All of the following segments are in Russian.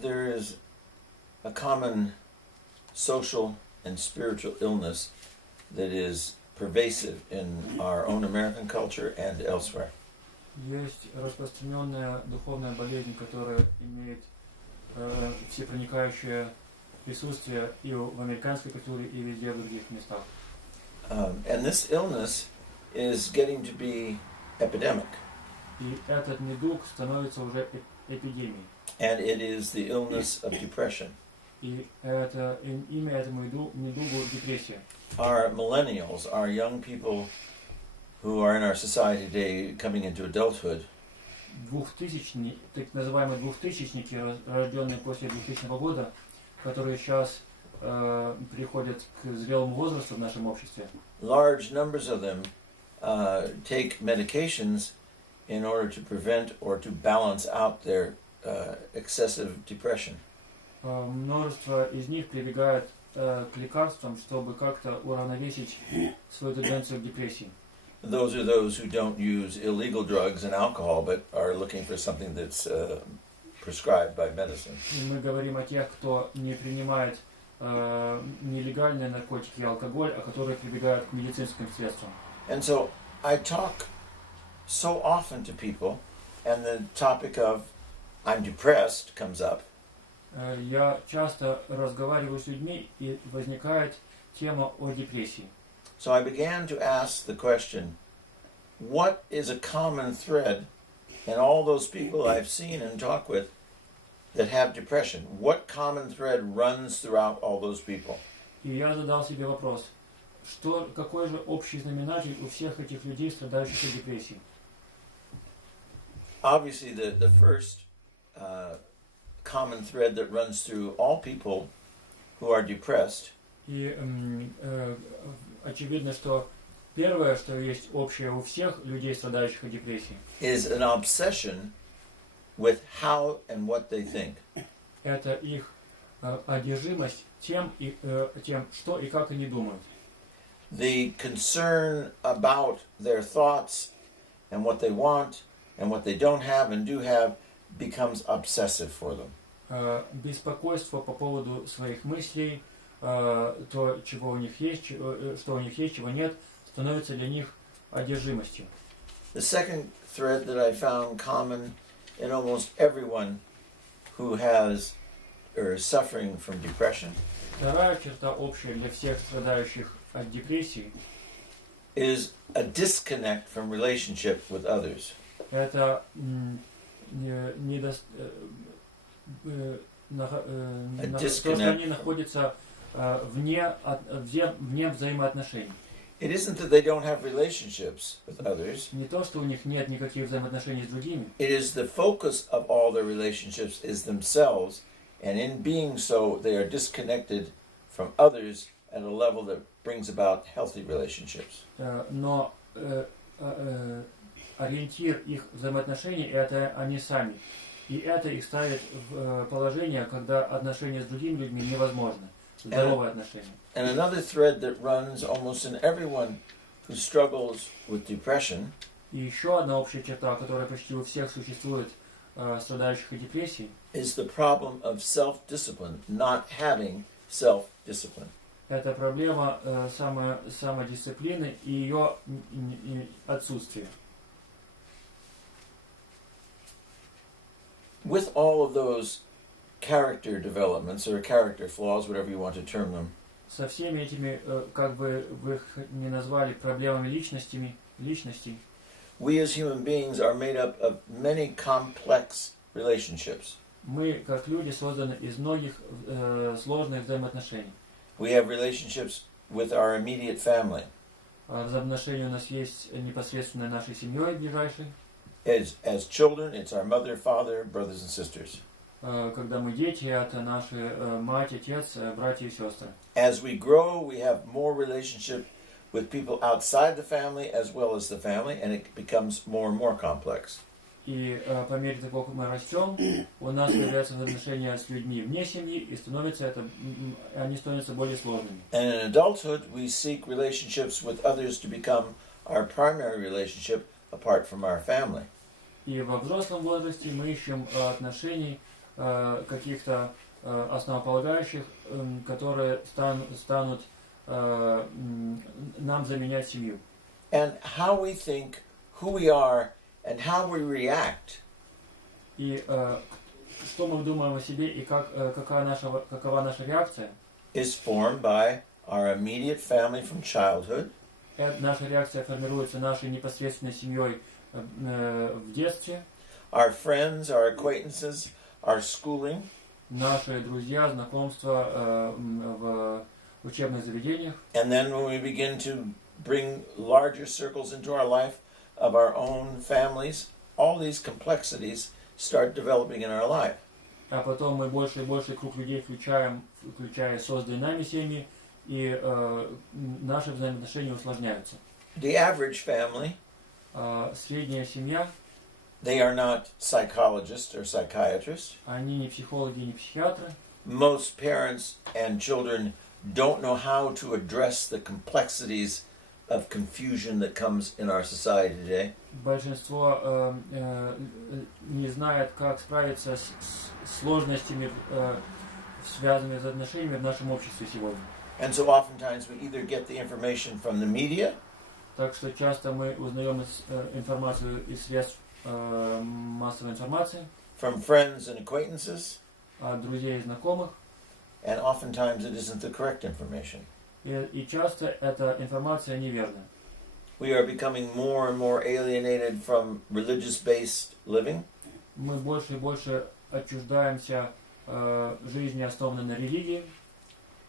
there is a common social and spiritual illness that is pervasive in our own American culture and elsewhere. Есть распространенная духовная болезнь, которая имеет всепроникающее присутствие и в американской культуре, и везде в других местах. And this illness is getting to be epidemic. И этот недуг становится уже эпидемией. And it is the illness of depression. И это имя этому недугу депрессия. Our millennials, our young people who are in our society today coming into adulthood, Так называемые двухтысячники, рожденные после 2000 года, которые сейчас приходят к зрелому возрасту в нашем обществе. large numbers of them take medications in order to prevent or to balance out their excessive depression. Множество из них прибегают к лекарствам, чтобы как-то уравновесить свою тенденцию к депрессии. Those are those who don't use illegal drugs and alcohol, but are looking for something that's prescribed by medicine. И мы говорим о тех, кто не принимает нелегальные наркотики и алкоголь, а которые прибегают к медицинским средствам. And so I talk so often to people, and the topic of I'm depressed comes up. Я часто разговариваю с людьми, и возникает тема о депрессии. So I began to ask the question, what is a common thread in all those people I've seen and talked with that have depression? What common thread runs throughout all those people? И я задал себе вопрос, какой же общий знаменатель у всех этих людей, страдающих от депрессии? Obviously, the first common thread that runs through all people who are depressed И очевидно, что первое, что есть общее у всех людей, страдающих от депрессии, is an obsession with how and what they think. Это их одержимость тем, что и как они думают. The concern about their thoughts and what they want and what they don't have and do have becomes obsessive for them. Беспокойство по поводу своих мыслей, то, чего у них есть, что у них есть, чего нет, становится для них одержимостью. The second thread that I found common in almost everyone who has or is suffering from depression Вторая черта общая для всех страдающих от депрессии is a disconnect from relationship with others. Это то, что они находятся вне взаимоотношений. It isn't that they don't have relationships with others. Не то, что у них нет никаких взаимоотношений с другими. It is the focus of all their relationships is themselves, and in being so, they are disconnected from others at a level that brings about healthy relationships. Но ориентир их взаимоотношений – это они сами. И это их ставит в положение, когда отношения с другими людьми невозможны. Здоровые отношения. And another thread that runs almost in everyone who struggles with depression И еще одна общая черта, которая почти у всех существует, страдающих от депрессии, is the problem of self-discipline, not having self-discipline. это проблема самодисциплины и ее отсутствие. With all of those character developments or character flaws, whatever you want to term them, Со всеми этими, как бы вы их ни назвали, проблемами личностей, we as human beings are made up of many complex relationships. мы, как люди, созданы из многих сложных взаимоотношений. We have relationships with our immediate family. Взаимоотношения у нас есть непосредственно нашей семьей ближайшей. As children, it's our mother, father, brothers and sisters. Когда мы дети, это наши мать, отец, братья и сестры. As we grow, we have more relationship with people outside the family as well as the family, and it becomes more and more complex. И по мере того, как мы растем, у нас появляются отношения с людьми вне семьи, и они становятся более сложными. And in adulthood, we seek relationships with others to become our primary relationship apart from our family. И во взрослом возрасте мы ищем отношений каких-то основополагающих, которые станут нам заменять семью. And how we think, who we are, and how we react И что мы думаем о себе и какова наша реакция, is formed by our immediate family from childhood, наша реакция формируется нашей непосредственной семьей в детстве, our friends, our acquaintances, our schooling, наши друзья, знакомства в учебных заведениях. and then when we begin to bring larger circles into our life of our own families, all these complexities start developing in our life. А потом мы больше и больше круг людей включая созданные нами семьи, и наши взаимоотношения усложняются. The average family, Средняя семья, they are not psychologists or psychiatrists. они не психологи, не психиатры. Most parents and children don't know how to address the complexities of confusion that comes in our society today. Большинство не знает, как справиться с сложностями, связанными с отношениями в нашем обществе сегодня. And so oftentimes we either get the information from the media, Так что часто мы узнаем информацию из средств массовой информации, from friends and acquaintances, от друзей и знакомых, and oftentimes it isn't the correct information. и часто эта информация неверна. We are becoming more and more alienated from religious-based living. Мы больше и больше отчуждаемся жизни, основанной на религии.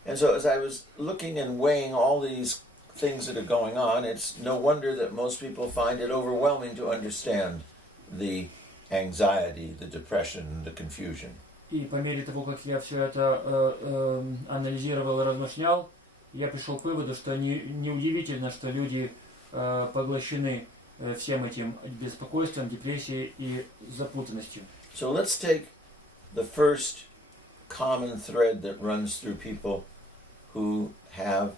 And so as I was looking and weighing all these things that are going on, it's no wonder that most people find it overwhelming to understand the anxiety, the depression, the confusion. И по мере того, как я все это анализировал и размышлял, я пришел к выводу, что неудивительно, что люди поглощены всем этим беспокойством, депрессией и запутанностью. So let's take the first common thread that runs through people who have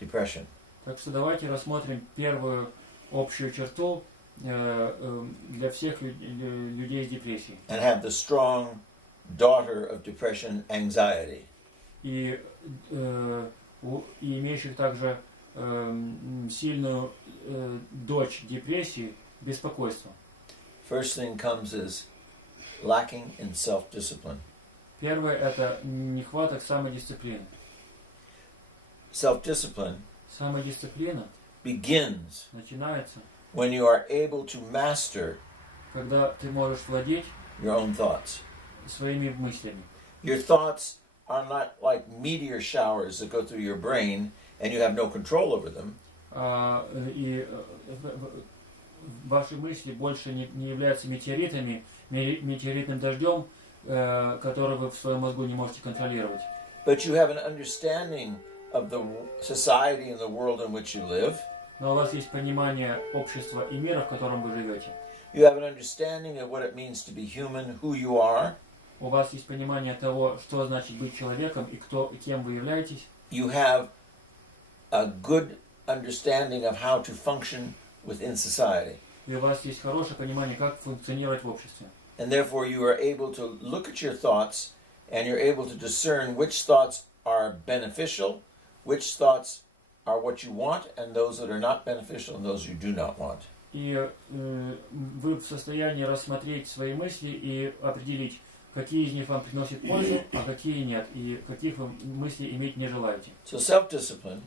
depression. Так что давайте рассмотрим первую общую черту для всех людей с депрессией. And have the strong daughter of depression, anxiety. И имеющих также сильную дочь депрессии, беспокойство. First thing comes is lacking in self-discipline. Первое – это нехваток самодисциплины. Self-discipline Самодисциплина begins начинается, when you are able to master когда ты можешь владеть your own thoughts. своими мыслями. Your thoughts are not like meteor showers that go through your brain and you have no control over them. И ваши мысли больше не являются метеоритами, метеоритным дождем, который вы в своем мозгу не можете контролировать. But you have an understanding of the society and the world in which you live. Но у вас есть понимание общества и мира, в котором вы живете. You have an understanding of what it means to be human, who you are. У вас есть понимание того, что значит быть человеком и кем вы являетесь. You have a good understanding of how to function within society. И у вас есть хорошее понимание, как функционировать в обществе. And therefore you are able to look at your thoughts and you're able to discern which thoughts are beneficial, which thoughts are what you want, and those that are not beneficial and those you do not want. И вы в состоянии рассмотреть свои мысли и определить, какие из них вам приносят пользу, а какие нет, и каких вы мыслей иметь не желаете. So self-discipline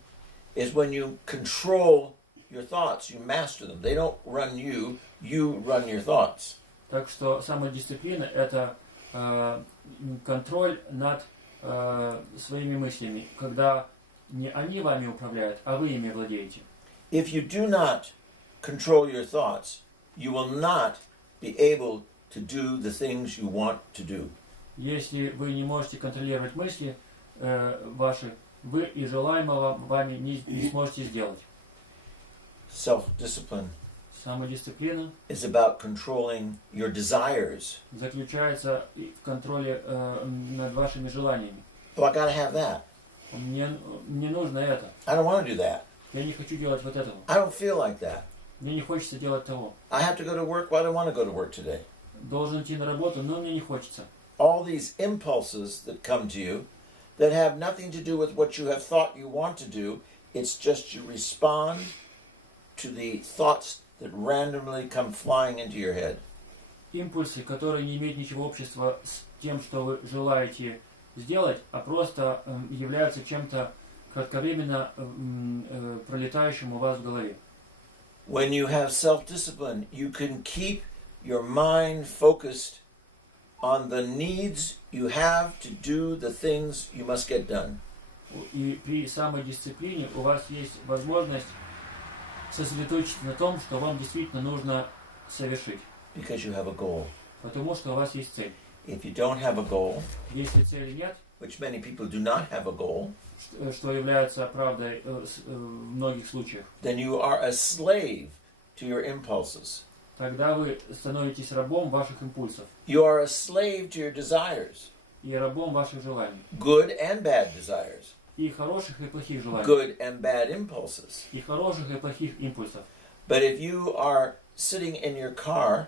is when you control your thoughts, you master them. They don't run you, you run your thoughts. Так что самодисциплина – это контроль над своими мыслями, когда не они вами управляют, а вы ими владеете. If you do not control your thoughts, you will not be able to do the things you want to do. Если вы не можете контролировать мысли ваши, вы и желаемого вами не сможете сделать. Self-discipline Самодисциплина is about controlling your desires. заключается в контроле над вашими желаниями. Oh, I gotta have that. Мне нужно это. I don't want to do that. Я не хочу делать вот этого. I don't feel like that. Мне не хочется делать того. I have to go to work, but I don't want to go to work today. Должен идти на работу, но мне не хочется. all these impulses that come to you that have nothing to do with what you have thought you want to do. It's just you respond to the thoughts that randomly come flying into your head. Импульсы, которые не имеют ничего общего с тем, что вы желаете сделать, а просто являются чем-то кратковременно пролетающим у вас в голове. When you have self-discipline, you can keep your mind focused on the needs you have to do the things you must get done. И при самодисциплине у вас есть возможность сосредоточиться на том, что вам действительно нужно совершить. Because you have a goal. Потому что у вас есть цель. If you don't have a goal, Если цели нет, which many people do not have a goal, что является правдой в многих случаях, then you are a slave to your impulses. тогда вы становитесь рабом ваших импульсов You are a slave to your desires, и рабом ваших желаний. good and bad desires, И хороших, и плохих желаний. good and bad impulses. И хороших, и плохих импульсов. But if you are sitting in your car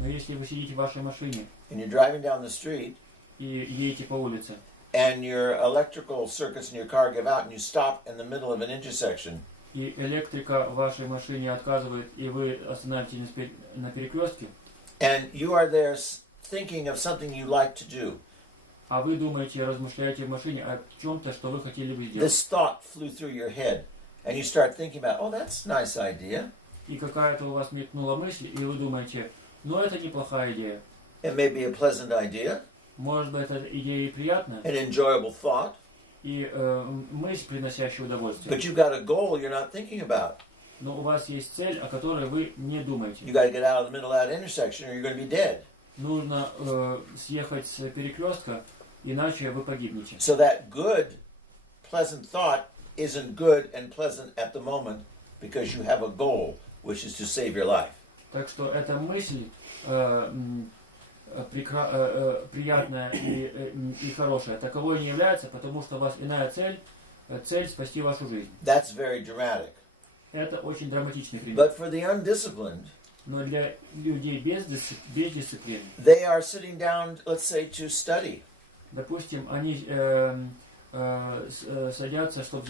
Но если вы сидите в вашей машине and you're driving down the street и едете по улице, and your electrical circuits in your car give out and you stop in the middle of an intersection, и электрика в вашей машине отказывает, и вы останавливаетесь на перекрестке, and you are there thinking of something you like to do, а вы думаете, размышляете в машине о чем-то, что вы хотели бы сделать. this thought flew through your head and you start thinking about, oh, that's a nice idea. И какая-то у вас мелькнула мысль, и вы думаете, ну это неплохая идея. It may be a pleasant idea, Может быть, эта идея и приятная, an enjoyable thought, и мысль, приносящая удовольствие. but you've got a goal you're not thinking about. Но у вас есть цель, о которой вы не думаете. You got to get out of the middle of that intersection or you're going to be dead. Нужно съехать с перекрестка, иначе вы погибнете. So that good, pleasant thought isn't good and pleasant at the moment because you have a goal, which is to save your life. Так что эта мысль приятная и хорошая таковой не является, потому что у вас иная цель, цель спасти вашу жизнь. That's very dramatic. Это очень драматичный пример. But for the undisciplined, Но для людей без дисциплины, they are sitting down, let's say, to study. допустим, они садятся, чтобы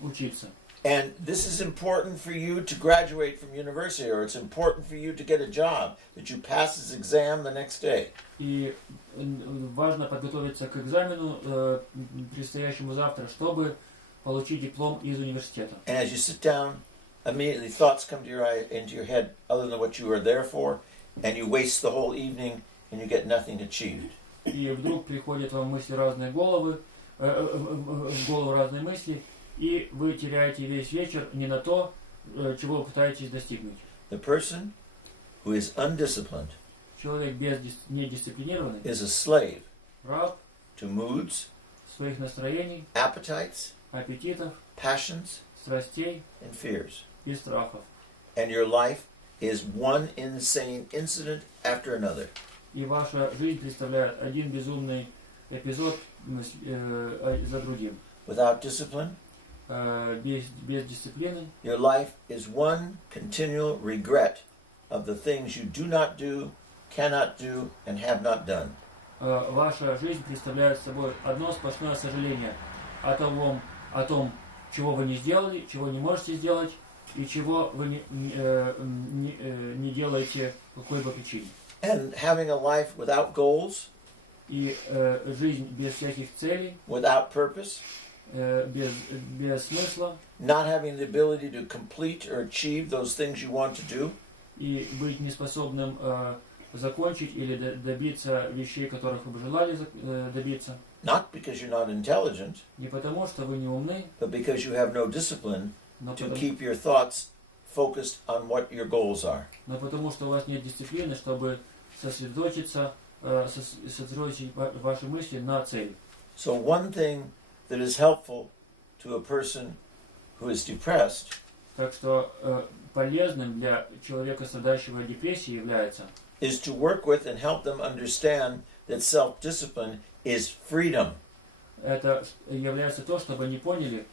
учиться. And this is important for you to graduate from university, or it's important for you to get a job, that you pass this exam the next day. И важно подготовиться к экзамену, предстоящему завтра, чтобы получить диплом из университета. And as you sit down, immediately thoughts come to into your head other than what you were there for, and you waste the whole evening and you get nothing achieved. И вдруг приходят вам мысли разные головы, в голову разные мысли, и вы теряете весь вечер не на то, чего вы пытаетесь достигнуть. The person who is undisciplined Человек недисциплинированный, is a slave раб to moods, своих настроений, appetites, аппетитов, passions, страстей and fears. и страхов. And your life is one insane incident after another. И ваша жизнь представляет один безумный эпизод за другим. Without discipline, Без дисциплины your life is one continual regret of the things you do not do, cannot do, and have not done. Ваша жизнь представляет собой одно сплошное сожаление о том, чего вы не сделали, чего не можете сделать и чего вы не делаете по какой-либо причине. And having a life without goals, И жизнь без всяких целей, without purpose, без смысла, not having the ability to complete or achieve those things you want to do, и быть неспособным закончить или добиться вещей, которых вы бы желали добиться. not because you're not intelligent, Не потому, что вы не умны, but because you have no discipline но to потому, keep your thoughts focused on what your goals are. но потому что у вас нет дисциплины, чтобы сосредоточить ваши мысли на цели. So one thing that is helpful to a person who is depressed Так что полезным для человека, страдающего депрессией, является is to work with and help them understand that self-discipline is freedom. это является то, чтобы они поняли,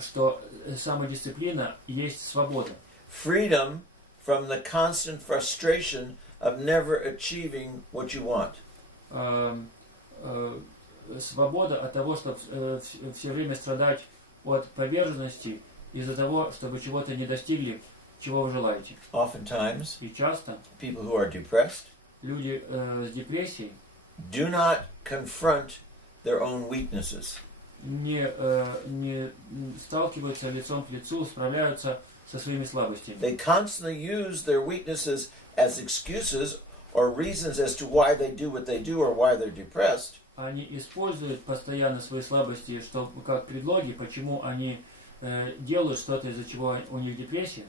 что самодисциплина есть свобода. Freedom from the constant frustration of never achieving what you want. Свобода от того, чтобы все время страдать от поверженности из-за того, чтобы чего-то не достигли, чего вы желаете. Oftentimes, И часто people who are depressed люди с депрессией do not confront their own weaknesses. не сталкиваются лицом к лицу, справляются со своими слабостями. They constantly use their weaknesses as excuses or reasons as to why they do what they do or why they're depressed. Они используют постоянно свои слабости как предлоги, почему они делают что-то, из-за чего у них депрессия.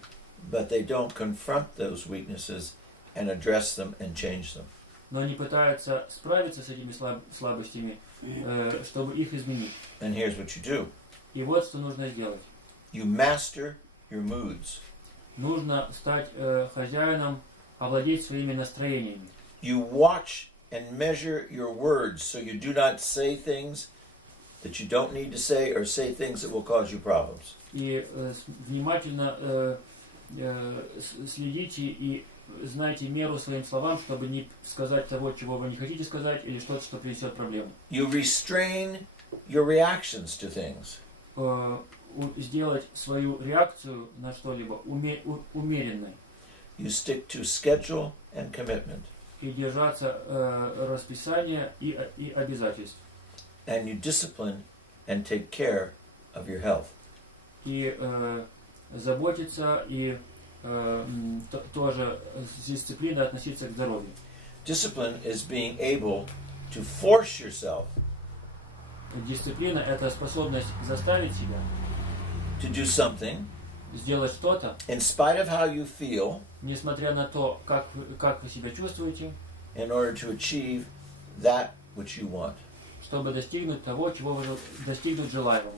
But they don't confront those weaknesses and address them and change them. Но они пытаются справиться с этими слабостями, чтобы их изменить. And here's what you do. И вот что нужно сделать. You master your moods. Нужно стать хозяином, овладеть своими настроениями. You watch and measure your words so you do not say things that you don't need to say or say things that will cause you problems. И внимательно следите и знайте меру своим словам, чтобы не сказать того, чего вы не хотите сказать, или что-то, что принесет проблему. You restrain your reactions to things. Сделать свою реакцию на что-либо умеренной. You stick to schedule and commitment. И держаться расписания и обязательств. And you discipline and take care of your health. И заботиться, и тоже с дисциплиной относиться к здоровью. Discipline is being able to force yourself Дисциплина – это способность заставить себя to do something сделать что-то, in spite of how you feel несмотря на то, как вы себя чувствуете, in order to achieve that which you want. чтобы достигнуть того, чего вы достигнуть желаемого.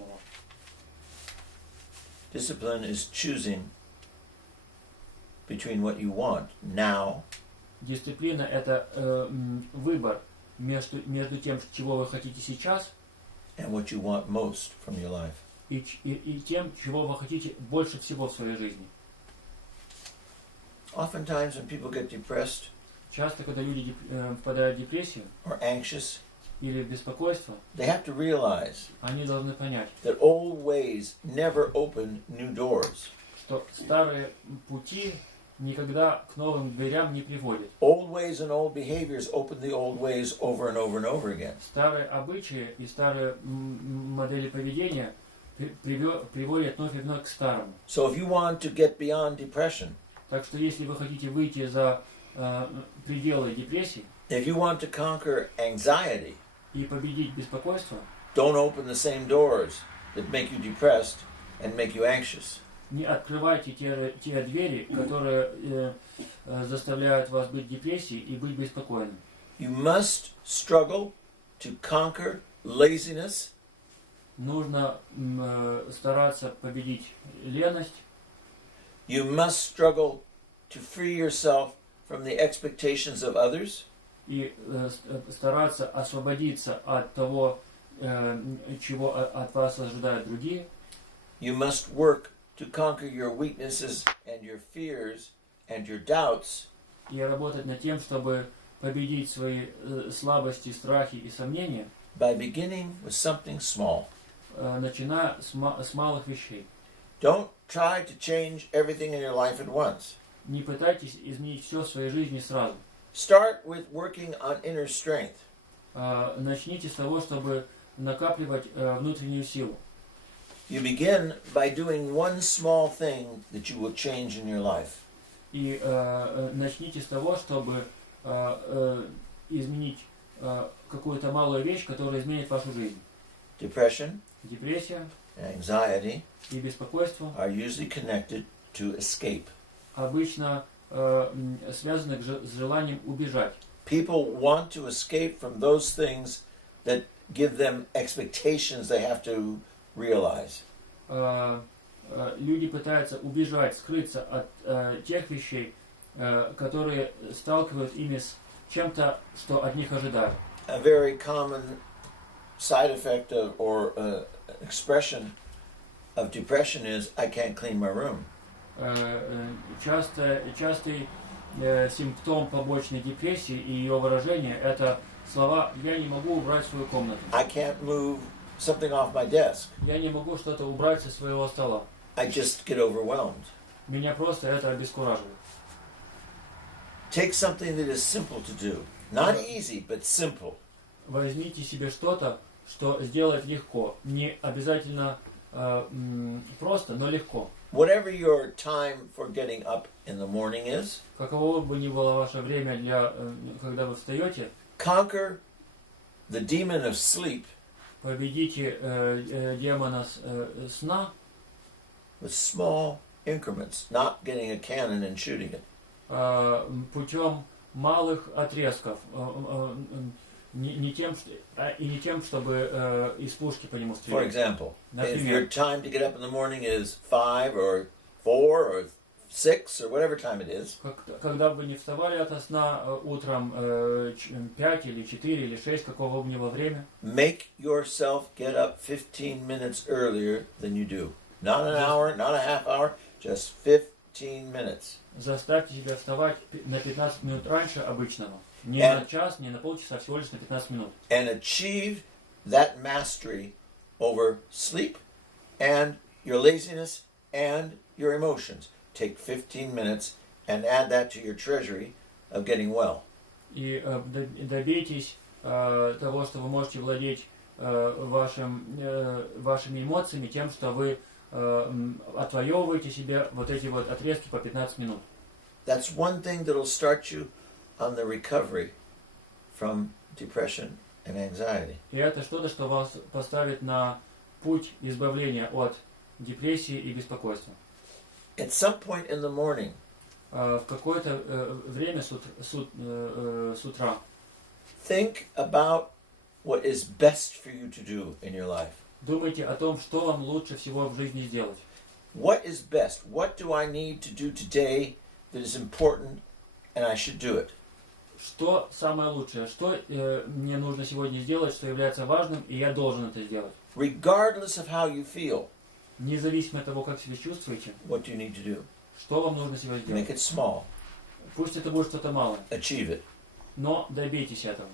Discipline is choosing between what you want now Дисциплина – это выбор между тем, чего вы хотите сейчас, and what you want most from your life. и тем, чего вы хотите больше всего в своей жизни. Oftentimes when people get depressed Часто, когда люди впадают в депрессию or anxious, или в беспокойство, they have to realize они должны понять, that old ways never open new doors. что старые пути никогда к новым дверям не приводят. Old ways and old behaviors open the old ways over and over and over again. Старые обычаи и старые модели поведения приводят вновь и вновь к старому. So if you want to get beyond depression, Так что если вы хотите выйти за пределы депрессии if you want to conquer anxiety, и победить беспокойство, don't open the same doors that make you depressed and make you anxious. не открывайте те двери, которые заставляют вас быть в депрессии и быть беспокойным. You must struggle to conquer laziness, Нужно стараться победить леность. you must struggle to free yourself from the expectations of others, И стараться освободиться от того, чего от вас ожидают другие. you must work to conquer your weaknesses and your fears and your doubts, И работать над тем, чтобы победить свои слабости, страхи и сомнения, by beginning with something small. начиная с малых вещей. Don't try to change everything in your life at once. Не пытайтесь изменить все в своей жизни сразу. Start with working on inner strength. Начните с того, чтобы накапливать внутреннюю силу. You begin by doing one small thing that you will change in your life. И начните с того, чтобы изменить какую-то малую вещь, которая изменит вашу жизнь. Depression Депрессия and anxiety и беспокойство are usually connected to escape. обычно связаны с желанием убежать. People want to escape from those things that give them expectations they have to realize. Люди пытаются убежать, скрыться от тех вещей, которые сталкивают ими с чем-то, что от них ожидают. A very common side effect or expression of depression is I can't clean my room. Частый симптом побочной депрессии и ее выражение — это слова «я не могу убрать свою комнату». I can't move something off my desk. Я не могу что-то убрать со своего стола. I just get overwhelmed. Меня просто это обескураживает. Take something that is simple to do. Not easy, but simple. Возьмите себе что-то, что сделать легко. Не обязательно просто, но легко. Whatever your time for getting up in the morning is, Каково бы ни было ваше время, когда вы встаете, conquer the demon of sleep победите демона сна with small increments, not getting a cannon and shooting it. Путем малых отрезков, не тем, чтобы из пушки по нему For стрелять. example, if Например, your time to get up in the morning is 5 or 4 or 6 or whatever time it is, когда бы не вставали ото сна утром 5 или 4 или 6, какого бы ни было время, make yourself get up 15 minutes earlier than you do. Not an hour, not a half hour, just 15 minutes. заставьте себя вставать на 15 минут раньше обычного. Не на час, не на полчаса, всего лишь на 15 минут. And achieve that mastery over sleep and your laziness and your emotions. Take 15 minutes and add that to your treasury of getting well. И добейтесь того, что вы можете владеть вашими эмоциями тем, что вы отвоевываете себе вот эти вот отрезки по 15 минут. That's one thing that'll start you on the recovery from depression and anxiety. И это что-то, что вас поставит на путь избавления от депрессии и беспокойства. At some point in the morning, В какое-то время с утра think about what is best for you to do in your life. думайте о том, что вам лучше всего в жизни сделать. What is best? What do I need to do today that is important and I should do it? Что самое лучшее? Что мне нужно сегодня сделать, что является важным, и я должен это сделать? Regardless of how you feel, Независимо от того, как себя чувствуете, what do you need to do? что вам нужно сегодня сделать? Make it small. Пусть это будет что-то малое, Achieve it. но добейтесь этого.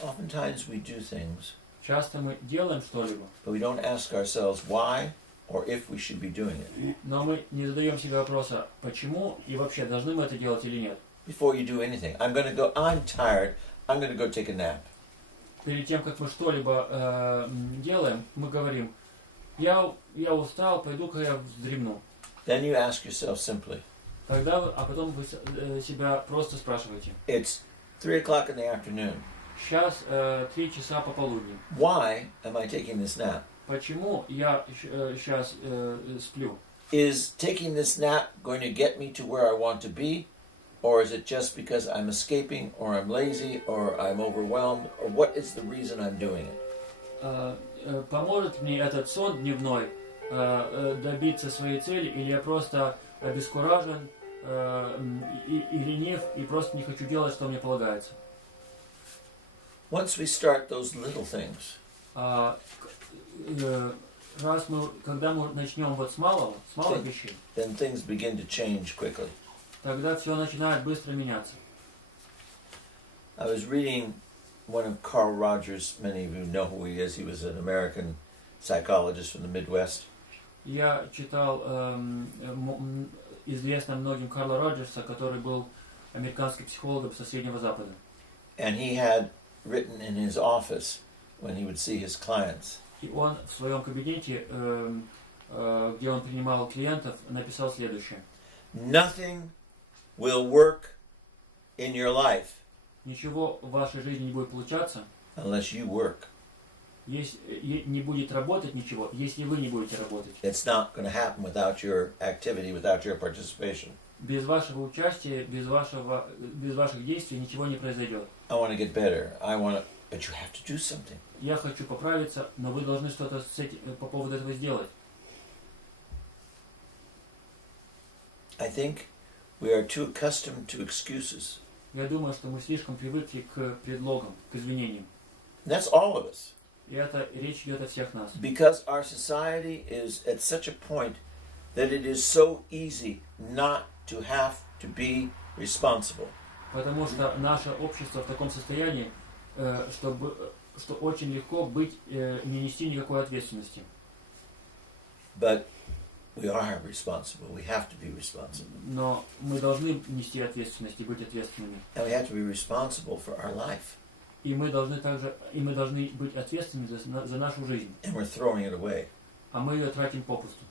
Oftentimes we do things, Часто мы делаем что-либо, but we don't ask ourselves why or if we should be doing it. но мы не задаем себе вопроса, почему и вообще должны мы это делать или нет. Before you do anything, I'm tired, I'm going to go take a nap. Перед тем, как мы что-либо делаем, мы говорим, я устал, пойду-ка я вздремну. Then you ask yourself simply, А потом вы себя просто спрашиваете. it's 3 o'clock in the afternoon. Сейчас 3 часа пополудни. Why am I taking this nap? Почему я сейчас сплю? Is taking this nap going to get me to where I want to be? Or is it just because I'm escaping, or I'm lazy, or I'm overwhelmed, or what is the reason I'm doing it? Поможет мне этот сон дневной добиться своей цели, или я просто обескуражен и ленив, и просто не хочу делать, что мне полагается? Once we start those little things, Когда мы начнем вот с малых вещей, then things begin to change quickly. тогда все начинает быстро меняться. I was reading one of Carl Rogers, many of you know who he is. He was an American psychologist from the Midwest. Я читал известного многим Карла Роджерса, который был американским психологом со Среднего Запада. And he had written in his office when he would see his clients. И он в своем кабинете, где он принимал клиентов, написал следующее. Nothing will work in your life Ничего в вашей жизни не будет получаться, unless you work. Не будет работать ничего, если вы не будете работать. It's not going to happen without your activity, without your participation. Без вашего участия, без ваших действий ничего не произойдет. I want to get better. But you have to do something. Я хочу поправиться, но вы должны что-то по поводу этого сделать. I think we are too accustomed to excuses. Я думаю, что мы слишком привыкли к предлогам, к извинениям. And that's all of us. И это речь идет о всех нас. Because our society is at such a point that it is so easy not to have to be responsible. Потому что наше общество в таком состоянии, что очень легко не нести никакой ответственности. But we are responsible. We have to be responsible. Но мы должны нести ответственность и быть ответственными. And we have to be responsible for our life. И мы должны быть ответственными за нашу жизнь. And we're throwing it away. А мы ее тратим попусту.